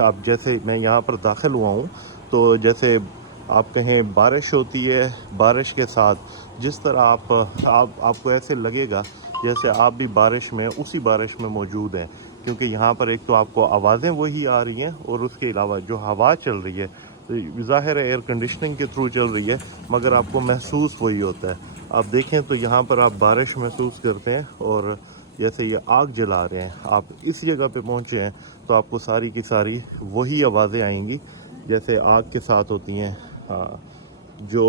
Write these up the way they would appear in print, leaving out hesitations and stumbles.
अब जैसे मैं यहाँ पर दाखिल हुआ हूँ तो जैसे आप कहें बारिश होती है, बारिश के साथ जिस तरह आपको ऐसे लगेगा जैसे आप भी बारिश में उसी बारिश में मौजूद हैं, क्योंकि यहाँ पर एक तो आपको आवाज़ें वही आ रही हैं और उसके अलावा जो हवा चल रही है तो ज़ाहिर है एयर कंडीशनिंग के थ्रू चल रही है, मगर आपको महसूस वही होता है। आप देखें तो यहाँ पर आप बारिश महसूस करते हैं और जैसे ये आग जला रहे हैं, आप इस जगह पे पहुँचे हैं तो आपको सारी की सारी वही आवाज़ें आएंगी जैसे आग के साथ होती हैं। जो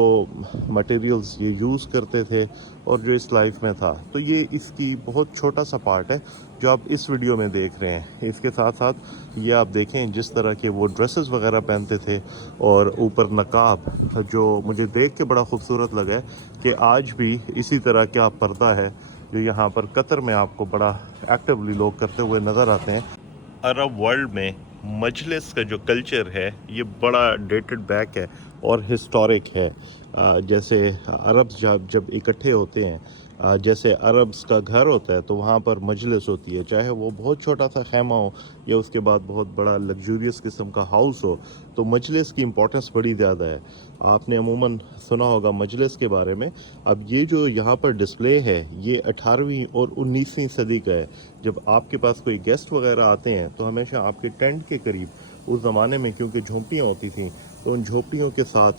मटेरियल्स ये यूज़ करते थे और जो इस लाइफ में था, तो ये इसकी बहुत छोटा सा पार्ट है जो आप इस वीडियो में देख रहे हैं। इसके साथ साथ ये आप देखें जिस तरह के वो ड्रेसेस वगैरह पहनते थे और ऊपर नकाब, जो मुझे देख के बड़ा खूबसूरत लगा है कि आज भी इसी तरह का पर्दा है जो यहाँ पर कतर में आपको बड़ा एक्टिवली लोग करते हुए नज़र आते हैं। अरब वर्ल्ड में मजलिस का जो कल्चर है ये बड़ा डेटेड बैक है और हिस्टोरिक है। जैसे अरब्स जब इकट्ठे होते हैं, जैसे अरब्स का घर होता है तो वहाँ पर मजलिस होती है, चाहे वो बहुत छोटा सा खैमा हो या उसके बाद बहुत बड़ा लग्जूरियस किस्म का हाउस हो, तो मजलिस की इम्पोर्टेंस बड़ी ज़्यादा है। आपने अमूमन सुना होगा मजलिस के बारे में। अब ये जो यहाँ पर डिस्प्ले है ये 18वीं और 19वीं सदी का है। जब आपके पास कोई गेस्ट वगैरह आते हैं तो हमेशा आपके टेंट के करीब, उस ज़माने में क्योंकि झोंपड़ियाँ होती थी तो उन झोंपड़ियों के साथ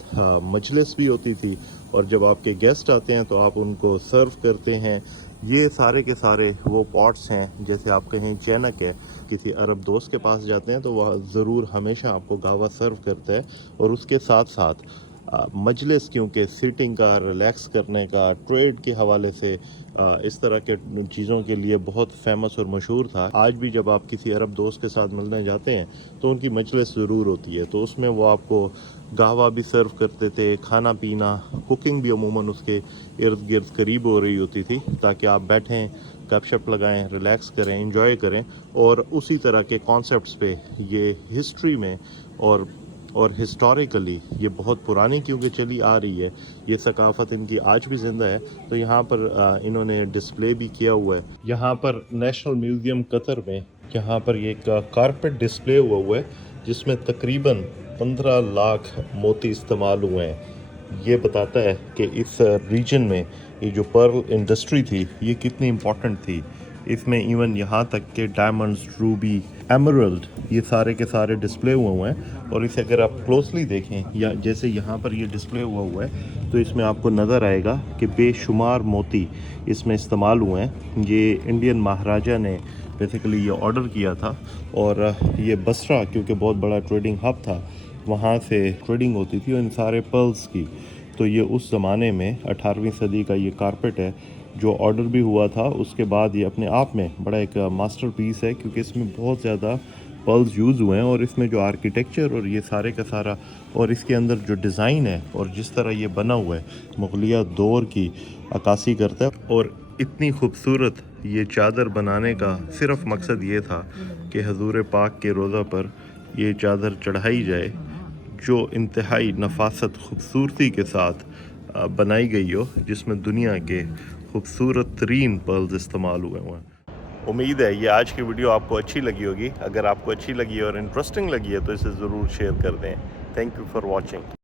मजलिस भी होती थी, और जब आपके गेस्ट आते हैं तो आप उनको सर्व करते हैं। ये सारे के सारे वो पॉट्स हैं, जैसे आप कहें चैनक है, किसी अरब दोस्त के पास जाते हैं तो वह ज़रूर हमेशा आपको गावा सर्व करता है। और उसके साथ साथ मजलिस क्योंकि सीटिंग का, रिलैक्स करने का, ट्रेड के हवाले से इस तरह के चीज़ों के लिए बहुत फेमस और मशहूर था। आज भी जब आप किसी अरब दोस्त के साथ मिलने जाते हैं तो उनकी मजलिस ज़रूर होती है, तो उसमें वो आपको गावा भी सर्व करते थे, खाना पीना, कुकिंग भी अमूमन उसके इर्द गिर्द करीब हो रही होती थी ताकि आप बैठें, गपशप लगाएं, रिलैक्स करें, एंजॉय करें। और उसी तरह के कॉन्सेप्ट्स पे ये हिस्ट्री में और हिस्टोरिकली ये बहुत पुरानी क्योंकि चली आ रही है, ये सकाफ़त इनकी आज भी ज़िंदा है। तो यहाँ पर इन्होंने डिस्प्ले भी किया हुआ है। यहाँ पर नेशनल म्यूज़ियम कतर में यहाँ पर ये एक कारपेट डिस्प्ले हुआ है जिसमें तकरीबन 15 लाख मोती इस्तेमाल हुए हैं। ये बताता है कि इस रीजन में ये जो पर्ल इंडस्ट्री थी ये कितनी इम्पोर्टेंट थी। इसमें इवन यहाँ तक के डायमंड्स, रूबी, एमरल्ड, ये सारे के सारे डिस्प्ले हुए हैं। और इसे अगर आप क्लोजली देखें, या जैसे यहाँ पर ये डिस्प्ले हुआ है तो इसमें आपको नज़र आएगा कि बेशुमार मोती इसमें इस्तेमाल हुए हैं। ये इंडियन महाराजा ने बेसिकली ये ऑर्डर किया था, और ये बसरा क्योंकि बहुत बड़ा ट्रेडिंग हब था, वहाँ से ट्रेडिंग होती थी इन सारे पर्ल्स की। तो ये उस ज़माने में 18वीं सदी का ये कारपेट है जो ऑर्डर भी हुआ था। उसके बाद ये अपने आप में बड़ा एक मास्टरपीस है क्योंकि इसमें बहुत ज़्यादा पर्ल्स यूज़ हुए हैं, और इसमें जो आर्किटेक्चर और ये सारे का सारा और इसके अंदर जो डिज़ाइन है और जिस तरह ये बना हुआ है मुग़लिया दौर की अक्कासी करता है। और इतनी खूबसूरत ये चादर बनाने का सिर्फ मकसद ये था कि हजूर पाक के रोज़ा पर ये चादर चढ़ाई जाए जो इंतहाई नफासत खूबसूरती के साथ बनाई गई हो, जिसमें दुनिया के खूबसूरत तरीन पर्ल्स इस्तेमाल हुए हैं। उम्मीद है ये आज की वीडियो आपको अच्छी लगी होगी। अगर आपको अच्छी लगी और इंटरेस्टिंग लगी है तो इसे ज़रूर शेयर कर दें। Thank you for watching.